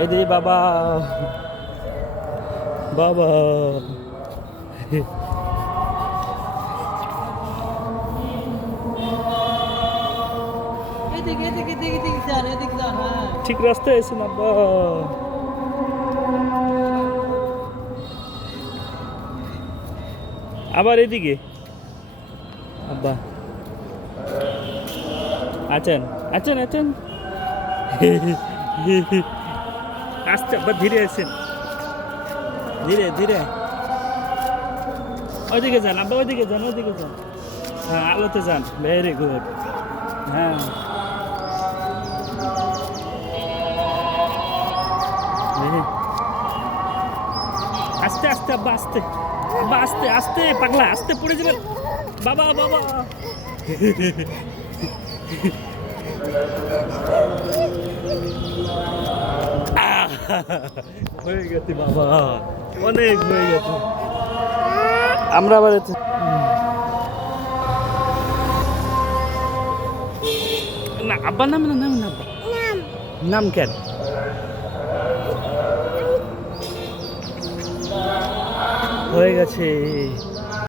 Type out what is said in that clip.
এই যে বাবা, বাবা এদিকে এদিকে এদিকে এদিকে যান, এদিকে যান। হ্যাঁ, ঠিক রাস্তায় আছেন আব্বা। আবার এদিকে আব্বা, আছেন আছেন আছেন। আস্তে আব্বা, ধীরে আছেন, ধীরে ধীরে। ওইদিকে যান আব্বা, ওইদিকে যান, ওইদিকে যান। হ্যাঁ, আলোতে যান, ভেরি গুড। হ্যাঁ, আস্তে আস্তে আব্বা, আস্তে আব্বা, আস্তে আস্তে, পাগলা আস্তে, পড়ে যাবেন বাবা, বাবা। হয়ে গেছে বাবা, অনেক হয়ে গেছে। আমরা আবার না আব্বা, নাম না, নাম না আব্বা, নাম কেন? হয়ে গেছে।